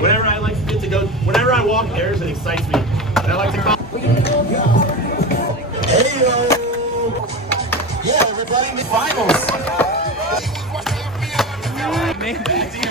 Whenever I like to go, whenever I walk airs, it excites me. And I like to call. Hey yo! Yeah, everybody, finals. Yes,